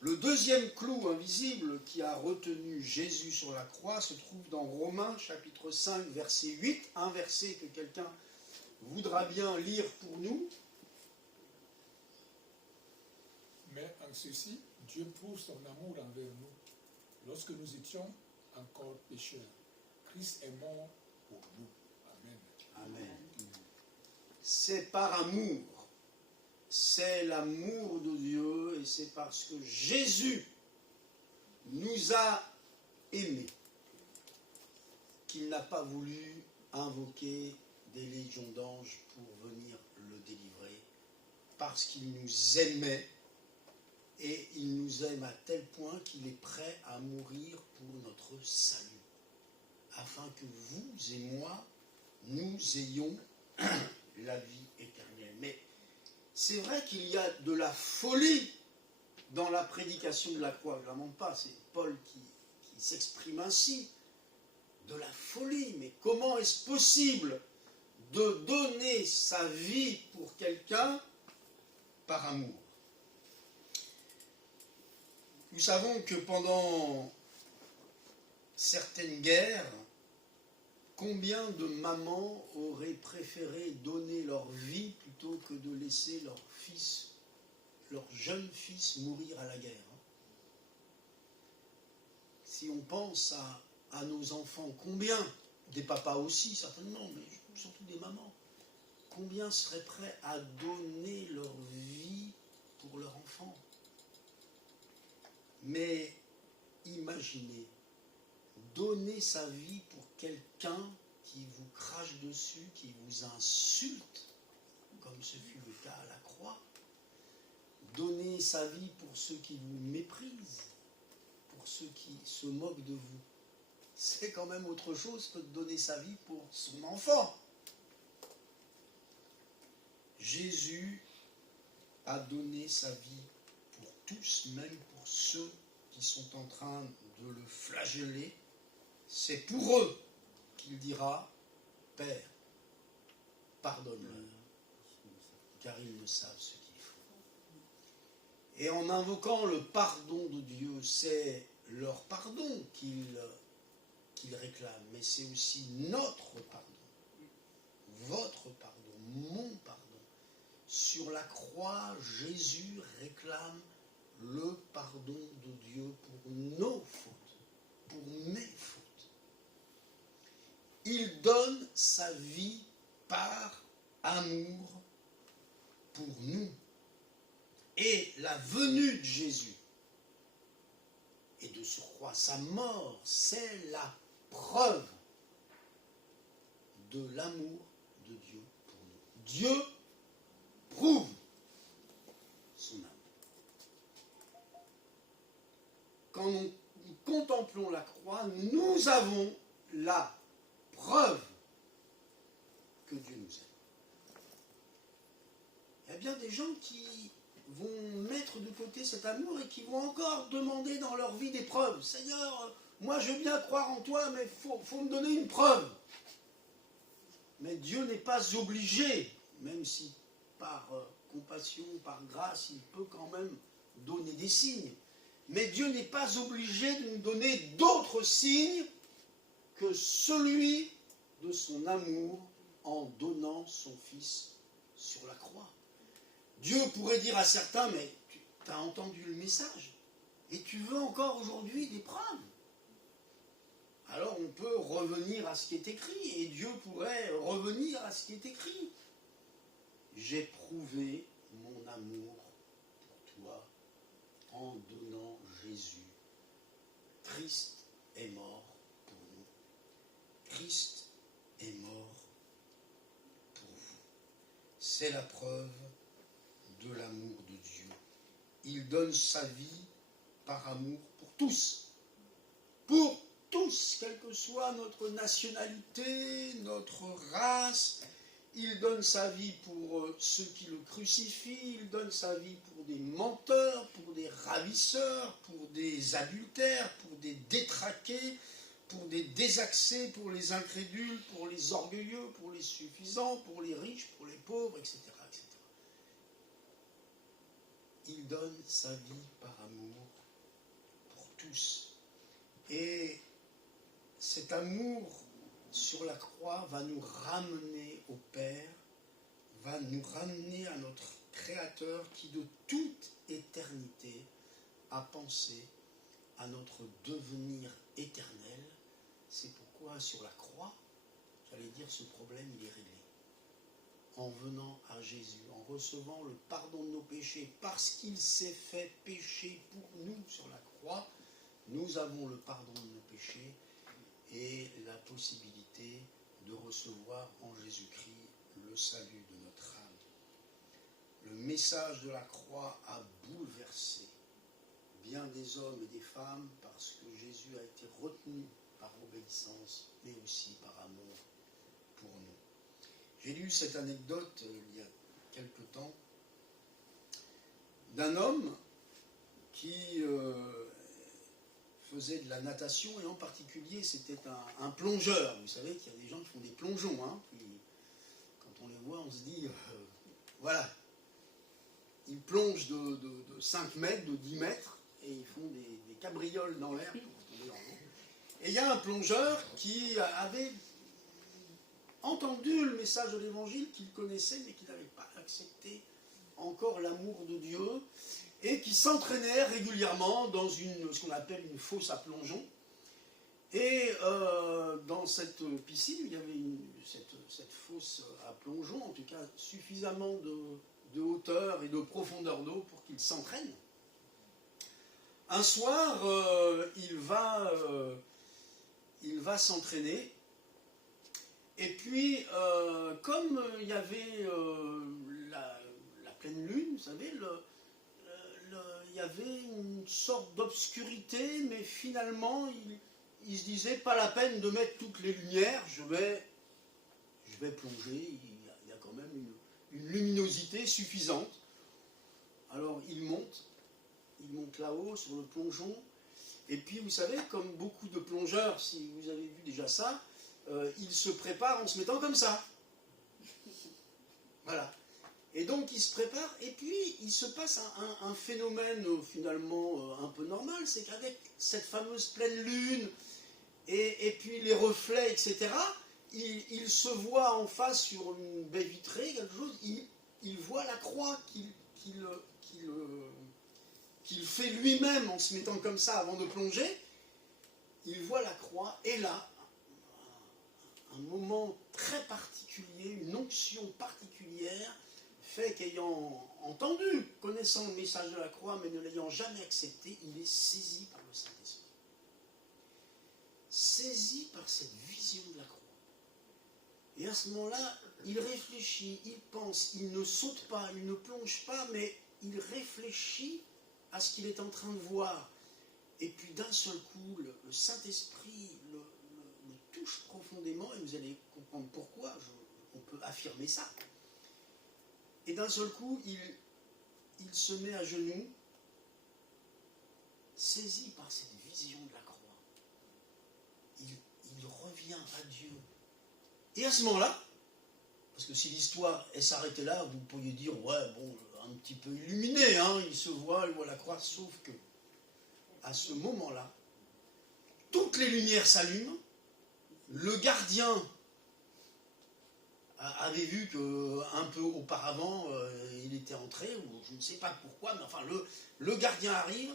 Le deuxième clou invisible qui a retenu Jésus sur la croix se trouve dans Romains chapitre 5 verset 8, un verset que quelqu'un voudra bien lire pour nous. Mais en ceci, Dieu prouve son amour envers nous. Lorsque nous étions encore pécheurs, Christ est mort pour nous. Amen. Amen. C'est par amour. C'est l'amour de Dieu et c'est parce que Jésus nous a aimés qu'il n'a pas voulu invoquer des légions d'anges pour venir le délivrer, parce qu'il nous aimait et il nous aime à tel point qu'il est prêt à mourir pour notre salut, afin que vous et moi, nous ayons la vie éternelle. Mais c'est vrai qu'il y a de la folie dans la prédication de la croix. Je ne lamente pas, c'est Paul qui s'exprime ainsi. De la folie, mais comment est-ce possible de donner sa vie pour quelqu'un par amour? Nous savons que pendant certaines guerres, combien de mamans auraient préféré donner leur vie plutôt que de laisser leur fils, leur jeune fils mourir à la guerre? Si on pense à nos enfants, combien, des papas aussi certainement, mais surtout des mamans, combien seraient prêts à donner leur vie pour leur enfant? Mais imaginez, donner sa vie pour quelqu'un qui vous crache dessus, qui vous insulte, comme ce fut le cas à la croix. Donner sa vie pour ceux qui vous méprisent, pour ceux qui se moquent de vous. C'est quand même autre chose que de donner sa vie pour son enfant. Jésus a donné sa vie pour tous, même pour ceux qui sont en train de le flageller. C'est pour eux qu'il dira, Père, pardonne-leur, car ils ne savent ce qu'ils font. Et en invoquant le pardon de Dieu, c'est leur pardon qu'il réclame, mais c'est aussi notre pardon, votre pardon, mon pardon. Sur la croix, Jésus réclame le pardon de Dieu pour nos fautes, pour mes fautes. Il donne sa vie par amour pour nous. Et la venue de Jésus, et de surcroît sa mort, c'est la preuve de l'amour de Dieu pour nous. Dieu prouve son amour. Quand nous contemplons la croix, nous avons la preuve que Dieu nous aime. Il y a bien des gens qui vont mettre de côté cet amour et qui vont encore demander dans leur vie des preuves. Seigneur, moi je veux bien croire en toi, mais il faut me donner une preuve. Mais Dieu n'est pas obligé, même si par compassion, par grâce, il peut quand même donner des signes. Mais Dieu n'est pas obligé de nous donner d'autres signes que celui de son amour en donnant son Fils sur la croix. Dieu pourrait dire à certains, mais tu as entendu le message, et tu veux encore aujourd'hui des preuves. Alors on peut revenir à ce qui est écrit, et Dieu pourrait revenir à ce qui est écrit. j'ai prouvé mon amour pour toi en donnant Jésus. Christ est mort pour nous. Christ est mort pour vous. C'est la preuve de l'amour de Dieu. Il donne sa vie par amour pour tous. Pour tous, quelle que soit notre nationalité, notre race. Il donne sa vie pour ceux qui le crucifient, il donne sa vie pour des menteurs, pour des ravisseurs, pour des adultères, pour des détraqués, pour des désaxés, pour les incrédules, pour les orgueilleux, pour les suffisants, pour les riches, pour les pauvres, etc. etc. Il donne sa vie par amour pour tous. Et cet amour sur la croix va nous ramener au Père, va nous ramener à notre Créateur qui de toute éternité a pensé à notre devenir éternel. C'est pourquoi sur la croix, j'allais dire, ce problème il est réglé. En venant à Jésus, en recevant le pardon de nos péchés, parce qu'il s'est fait pécher pour nous sur la croix, nous avons le pardon de nos péchés et la possibilité de recevoir en Jésus-Christ le salut de notre âme. Le message de la croix a bouleversé bien des hommes et des femmes parce que Jésus a été retenu par obéissance, mais aussi par amour pour nous. J'ai lu cette anecdote il y a quelque temps d'un homme qui faisait de la natation, et en particulier c'était un plongeur. Vous savez qu'il y a des gens qui font des plongeons, hein, puis quand on les voit on se dit voilà, ils plongent de 5 mètres, de 10 mètres et ils font des cabrioles dans l'air pour tomber dans l'eau. Et il y a un plongeur qui avait entendu le message de l'évangile, qu'il connaissait mais qui n'avait pas accepté encore l'amour de Dieu, et qui s'entraînait régulièrement dans ce qu'on appelle une fosse à plongeon. Et dans cette piscine, il y avait cette fosse à plongeon, en tout cas suffisamment de hauteur et de profondeur d'eau pour qu'il s'entraîne. Un soir, il va s'entraîner, et puis comme il y avait la pleine lune, vous savez, il y avait une sorte d'obscurité, mais finalement, il se disait, pas la peine de mettre toutes les lumières, je vais plonger, il y a quand même une luminosité suffisante. Alors il monte là-haut sur le plongeon, et puis vous savez, comme beaucoup de plongeurs, si vous avez vu déjà ça, ils se préparent en se mettant comme ça. Voilà. Et donc il se prépare, et puis il se passe un phénomène finalement un peu normal, c'est qu'avec cette fameuse pleine lune, et puis les reflets, etc., il se voit en face sur une baie vitrée, quelque chose, il voit la croix qu'il fait lui-même en se mettant comme ça avant de plonger. Il voit la croix, et là, un moment très particulier, une onction particulière, fait qu'ayant entendu, connaissant le message de la croix, mais ne l'ayant jamais accepté, il est saisi par le Saint-Esprit. Saisi par cette vision de la croix. Et à ce moment-là, il réfléchit, il pense, il ne saute pas, il ne plonge pas, mais il réfléchit à ce qu'il est en train de voir. Et puis d'un seul coup, le Saint-Esprit le touche profondément, et vous allez comprendre pourquoi on peut affirmer ça. Et d'un seul coup, il se met à genoux, saisi par cette vision de la croix. Il revient à Dieu. Et à ce moment-là, parce que si l'histoire s'arrêtait là, vous pourriez dire, ouais, bon, un petit peu illuminé, hein, il voit la croix, sauf que, à ce moment-là, toutes les lumières s'allument, le gardien avait vu qu'un peu auparavant, il était entré, ou je ne sais pas pourquoi, mais enfin, le gardien arrive,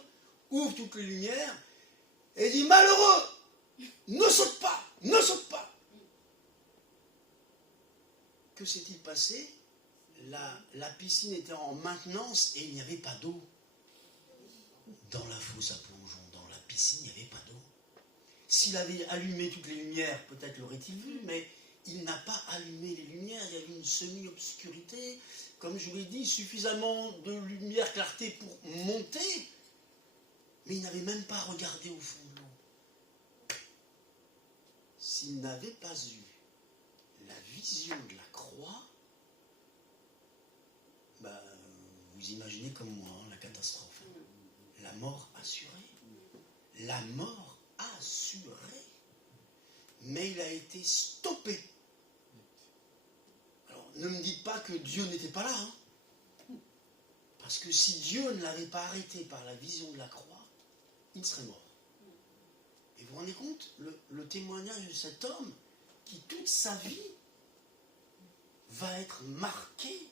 ouvre toutes les lumières, et dit, malheureux, ne saute pas, ne saute pas. Que s'est-il passé? la piscine était en maintenance et il n'y avait pas d'eau. Dans la fosse à plongeon, dans la piscine, il n'y avait pas d'eau. S'il avait allumé toutes les lumières, peut-être l'aurait-il vu, mais il n'a pas allumé les lumières. Il y avait une semi-obscurité, comme je vous l'ai dit, suffisamment de lumière, clarté pour monter, mais il n'avait même pas regardé au fond de l'eau. S'il n'avait pas eu la vision de la croix, vous imaginez comme moi la catastrophe. La mort assurée. La mort assurée. Mais il a été stoppé. Alors, ne me dites pas que Dieu n'était pas là. Hein. Parce que si Dieu ne l'avait pas arrêté par la vision de la croix, il serait mort. Et vous vous rendez compte, le témoignage de cet homme qui, toute sa vie, va être marqué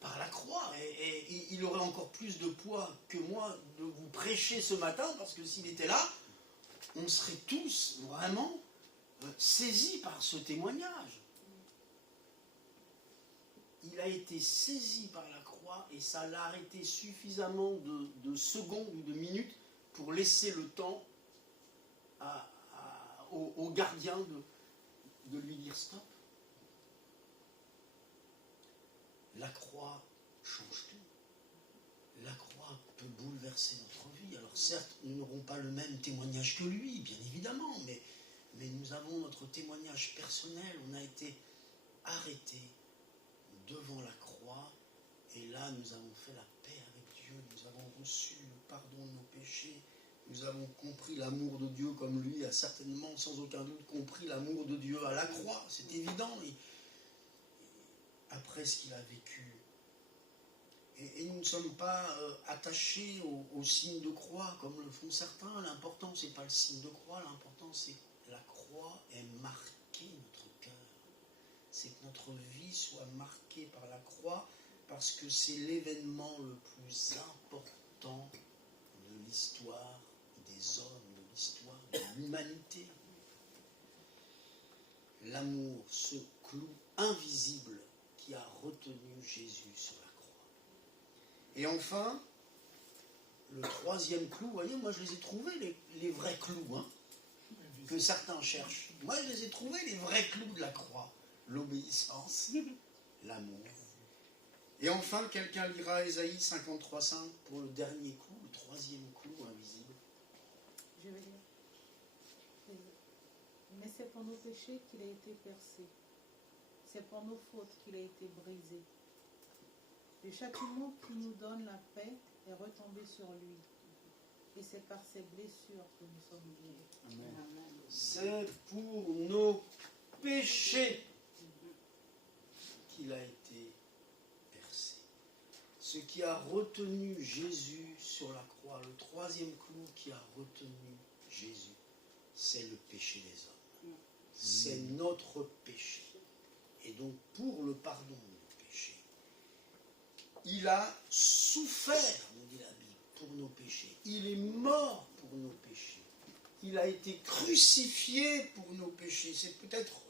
par la croix, et il aurait encore plus de poids que moi de vous prêcher ce matin, parce que s'il était là, on serait tous vraiment saisis par ce témoignage. Il a été saisi par la croix, et ça l'a arrêté suffisamment de secondes ou de minutes pour laisser le temps au gardien de lui dire stop. La croix change tout. La croix peut bouleverser notre vie. Alors certes, nous n'aurons pas le même témoignage que lui, bien évidemment, mais nous avons notre témoignage personnel. On a été arrêtés devant la croix, et là nous avons fait la paix avec Dieu. Nous avons reçu le pardon de nos péchés. Nous avons compris l'amour de Dieu comme lui a certainement, sans aucun doute, compris l'amour de Dieu à la croix. C'est évident. Après ce qu'il a vécu. Et nous ne sommes pas attachés au signe de croix comme le font certains. L'important, ce n'est pas le signe de croix, l'important, c'est que la croix ait marqué notre cœur. C'est que notre vie soit marquée par la croix, parce que c'est l'événement le plus important de l'histoire des hommes, de l'histoire de l'humanité. L'amour, ce clou invisible qui a retenu Jésus sur la croix. Et enfin, le troisième clou, vous voyez, moi je les ai trouvés, les vrais clous, hein, que certains cherchent. Moi je les ai trouvés, les vrais clous de la croix. L'obéissance, l'amour. Et enfin, quelqu'un lira Ésaïe 53,5 pour le dernier clou, le troisième clou invisible. Je vais lire. Mais c'est pour nos péchés qu'il a été percé. C'est pour nos fautes qu'il a été brisé. Le châtiment qui nous donne la paix est retombé sur lui. Et c'est par ses blessures que nous sommes guéris. Amen. C'est pour nos péchés qu'il a été percé. Ce qui a retenu Jésus sur la croix, le troisième clou qui a retenu Jésus, c'est le péché des hommes. C'est notre péché. Et donc, pour le pardon de nos péchés, il a souffert, nous dit la Bible, pour nos péchés. Il est mort pour nos péchés. Il a été crucifié pour nos péchés. C'est peut-être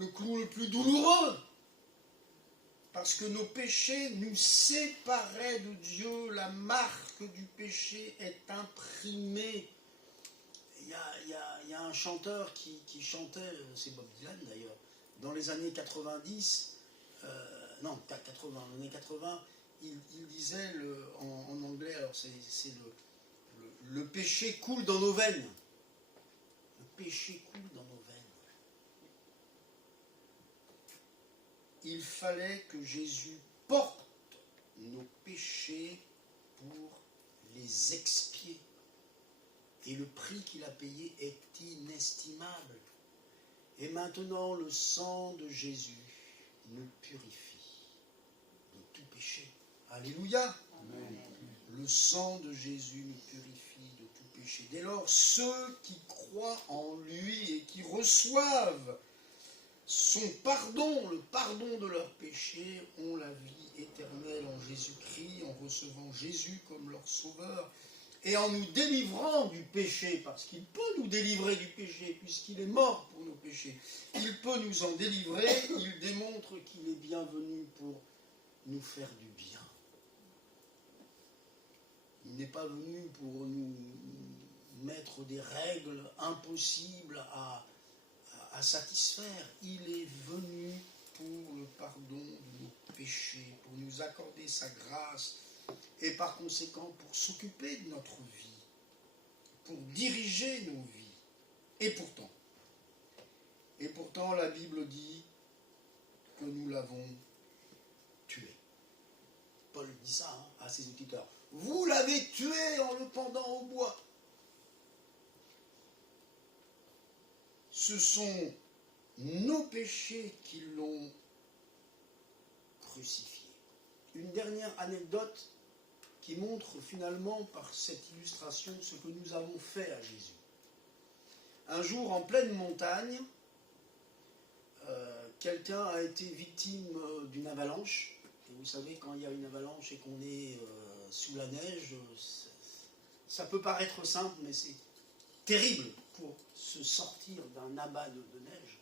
le clou le plus douloureux. Parce que nos péchés nous séparaient de Dieu. La marque du péché est imprimée. Il y a un chanteur qui chantait, c'est Bob Dylan d'ailleurs, dans les années 90, les années 80, il disait en anglais, alors c'est le péché coule dans nos veines. Le péché coule dans nos veines. Il fallait que Jésus porte nos péchés pour les expier. Et le prix qu'il a payé est inestimable. Et maintenant, le sang de Jésus nous purifie de tout péché. Alléluia. Amen. Le sang de Jésus nous purifie de tout péché. Dès lors, ceux qui croient en lui et qui reçoivent son pardon, le pardon de leurs péchés, ont la vie éternelle en Jésus-Christ, en recevant Jésus comme leur sauveur. Et en nous délivrant du péché, parce qu'il peut nous délivrer du péché, puisqu'il est mort pour nos péchés, il peut nous en délivrer, il démontre qu'il est bienvenu pour nous faire du bien. Il n'est pas venu pour nous mettre des règles impossibles à satisfaire. Il est venu pour le pardon de nos péchés, pour nous accorder sa grâce, et par conséquent pour s'occuper de notre vie, pour diriger nos vies. Et pourtant la Bible dit que nous l'avons tué. Paul dit ça à ses auditeurs. Vous l'avez tué en le pendant au bois. Ce sont nos péchés qui l'ont crucifié. Une dernière anecdote qui montre finalement par cette illustration ce que nous avons fait à Jésus. Un jour, en pleine montagne, quelqu'un a été victime d'une avalanche. Et vous savez, quand il y a une avalanche et qu'on est sous la neige, ça peut paraître simple, mais c'est terrible pour se sortir d'un amas de neige.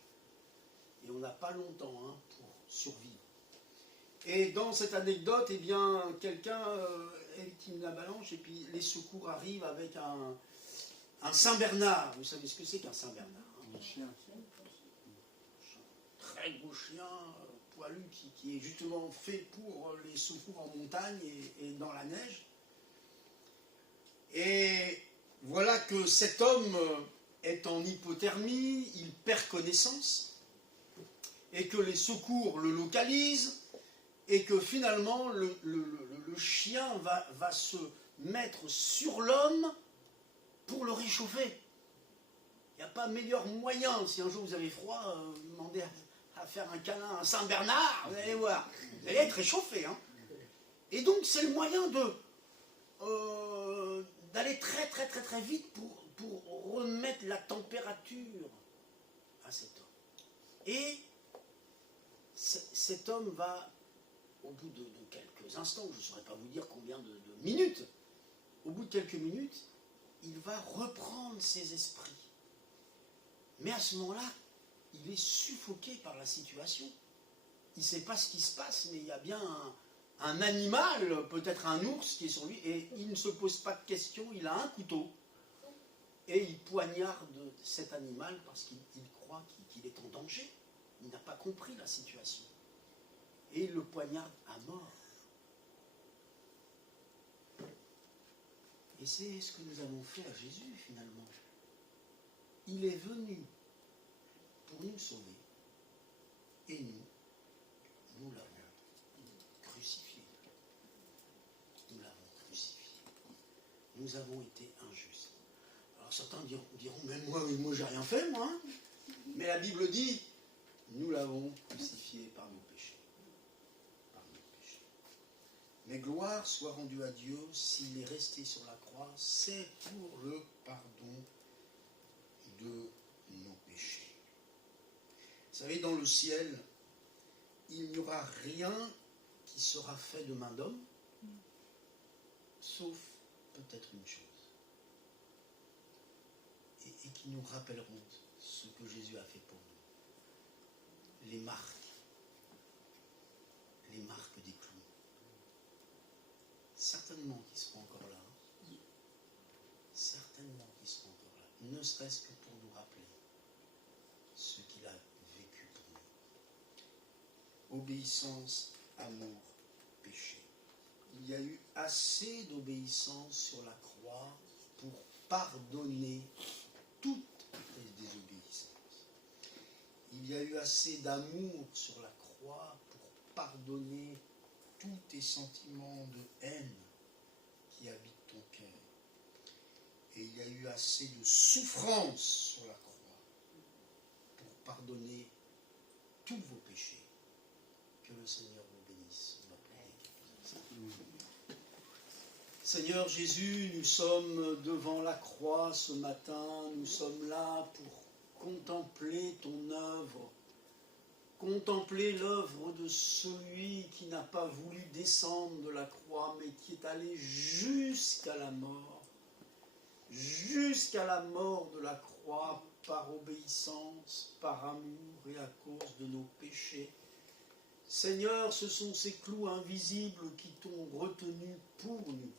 Et on n'a pas longtemps pour survivre. Et dans cette anecdote, eh bien, quelqu'un est victime d'avalanche et puis les secours arrivent avec un Saint-Bernard. Vous savez ce que c'est qu'un Saint-Bernard? Un chien. Très gros chien, poilu, qui est justement fait pour les secours en montagne et dans la neige. Et voilà que cet homme est en hypothermie, il perd connaissance, et que les secours le localisent, et que finalement le chien va se mettre sur l'homme pour le réchauffer. Il n'y a pas meilleur moyen. Si un jour vous avez froid, demandez à faire un câlin à Saint-Bernard, vous allez voir, vous allez être réchauffé. Et donc c'est le moyen d'aller très très très très vite pour remettre la température à cet homme. Et cet homme va, au bout de quelques instants, je ne saurais pas vous dire combien de minutes, au bout de quelques minutes, il va reprendre ses esprits. Mais à ce moment-là, il est suffoqué par la situation. Il ne sait pas ce qui se passe, mais il y a bien un animal, peut-être un ours qui est sur lui, et il ne se pose pas de questions, il a un couteau, et il poignarde cet animal parce qu'il croit qu'il est en danger. Il n'a pas compris la situation. Et il le poignarde à mort. Et c'est ce que nous avons fait à Jésus, finalement. Il est venu pour nous sauver. Et nous l'avons crucifié. Nous l'avons crucifié. Nous avons été injustes. Alors certains diront, mais moi j'ai rien fait, moi. Mais la Bible dit, nous l'avons crucifié par nos péchés. Mais gloire soit rendue à Dieu s'il est resté sur la croix, c'est pour le pardon de nos péchés. Vous savez, dans le ciel, il n'y aura rien qui sera fait de main d'homme, sauf peut-être une chose, et qui nous rappelleront ce que Jésus a fait pour nous. Les marques des clous. Certainement qu'ils seront encore là. Certainement qu'ils seront encore là. Ne serait-ce que pour nous rappeler ce qu'il a vécu pour nous. Obéissance, amour, péché. Il y a eu assez d'obéissance sur la croix pour pardonner toutes les désobéissances. Il y a eu assez d'amour sur la croix pour pardonner tous tes sentiments de haine qui habitent ton cœur. Et il y a eu assez de souffrance sur la croix pour pardonner tous vos péchés. Que le Seigneur vous bénisse. On va prier. Seigneur Jésus, nous sommes devant la croix ce matin. Nous sommes là pour contempler ton œuvre. Contempler l'œuvre de celui qui n'a pas voulu descendre de la croix, mais qui est allé jusqu'à la mort jusqu'à la mort de la croix, par obéissance, par amour et à cause de nos péchés. Seigneur, ce sont ces clous invisibles qui t'ont retenu pour nous,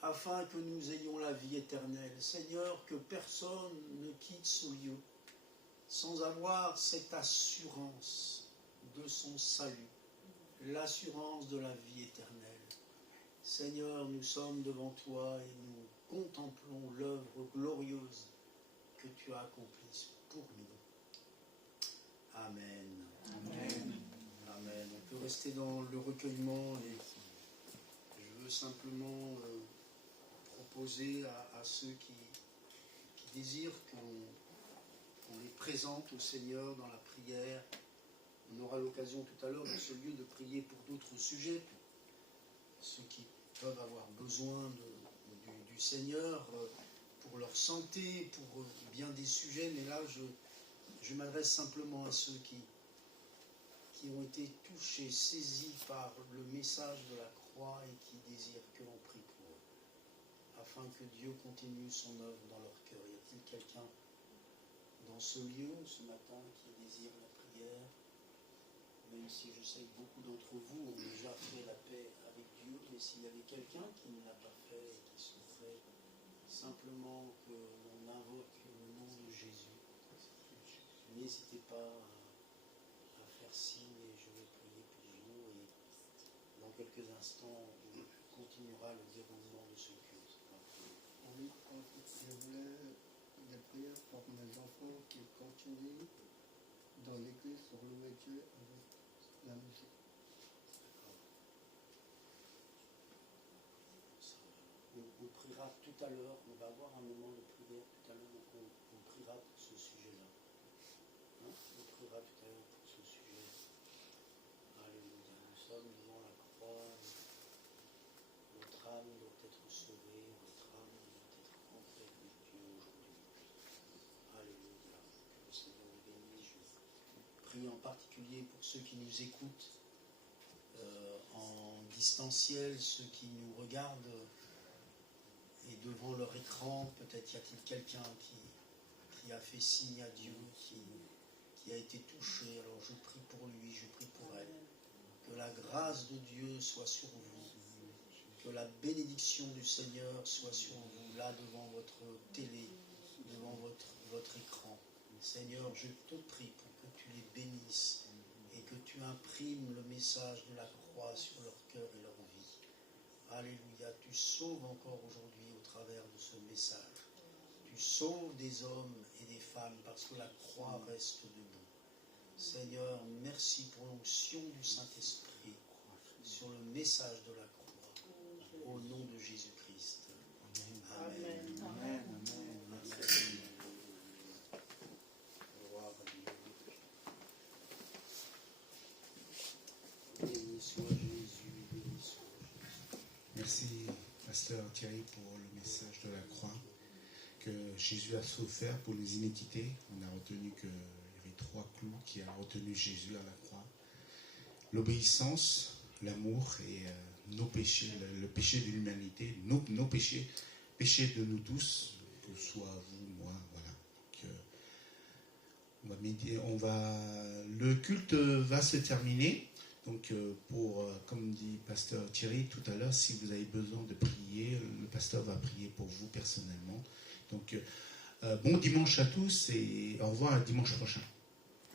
afin que nous ayons la vie éternelle. Seigneur, que personne ne quitte ce lieu sans avoir cette assurance de son salut, l'assurance de la vie éternelle. Seigneur, nous sommes devant toi et nous contemplons l'œuvre glorieuse que tu as accomplie pour nous. Amen. Amen. Amen. On peut rester dans le recueillement et je veux simplement proposer à ceux qui désirent qu'on les présente au Seigneur dans la prière. On aura l'occasion tout à l'heure dans ce lieu de prier pour d'autres sujets, ceux qui peuvent avoir besoin du Seigneur pour leur santé, pour bien des sujets, mais là je m'adresse simplement à ceux qui ont été touchés, saisis par le message de la croix et qui désirent que l'on prie pour eux, afin que Dieu continue son œuvre dans leur cœur. Y a-t-il quelqu'un dans ce lieu ce matin qui désire la prière? Même si je sais que beaucoup d'entre vous ont déjà fait la paix avec Dieu, mais s'il y avait quelqu'un qui ne l'a pas fait et qui souffrait, simplement que l'on invoque le nom de Jésus, n'hésitez pas à faire signe et je vais prier pour vous. Et dans quelques instants, on continuera le déroulement de ce culte. Oui, je voulais des prières pour mes enfants qui continuent dans l'église pour louer Dieu avec la musique. On priera tout à l'heure, on va avoir un moment de prière tout à l'heure, donc on priera pour ce sujet-là. Hein? On priera tout à l'heure pour ce sujet. Alléluia. Nous sommes devant la croix. Votre âme doit être sauvée, votre âme doit être rentrée avec Dieu aujourd'hui. Alléluia. Que le Seigneur nous bénisse. Je prie en particulier pour ceux qui nous écoutent en distanciel, ceux qui nous regardent et devant leur écran. Peut-être y a-t-il quelqu'un qui a fait signe à Dieu, qui a été touché. Alors je prie pour lui, je prie pour elle. Que la grâce de Dieu soit sur vous. Que la bénédiction du Seigneur soit sur vous, là devant votre télé, devant votre écran. Seigneur, je te prie pour que tu les bénisses et que tu imprimes le message de la croix sur leur cœur et leur vie. Alléluia, tu sauves encore aujourd'hui au travers de ce message. Tu sauves des hommes et des femmes parce que la croix reste debout. Seigneur, merci pour l'onction du Saint-Esprit sur le message de la croix. Au nom de Jésus-Christ. Amen. Amen. Amen. Amen. Gloire à Dieu. Béni soit Jésus, béni soit Jésus. Merci, Pasteur Thierry, pour le message de la croix que Jésus a souffert pour les iniquités. On a retenu qu'il y avait 3 clous qui a retenu Jésus à la croix. L'obéissance, l'amour et nos péchés, le péché de l'humanité, nos péchés, péchés de nous tous, que ce soit vous, moi, voilà. Le culte va se terminer. Donc, comme dit Pasteur Thierry tout à l'heure, si vous avez besoin de prier, le pasteur va prier pour vous personnellement. Donc, bon dimanche à tous et au revoir à dimanche prochain.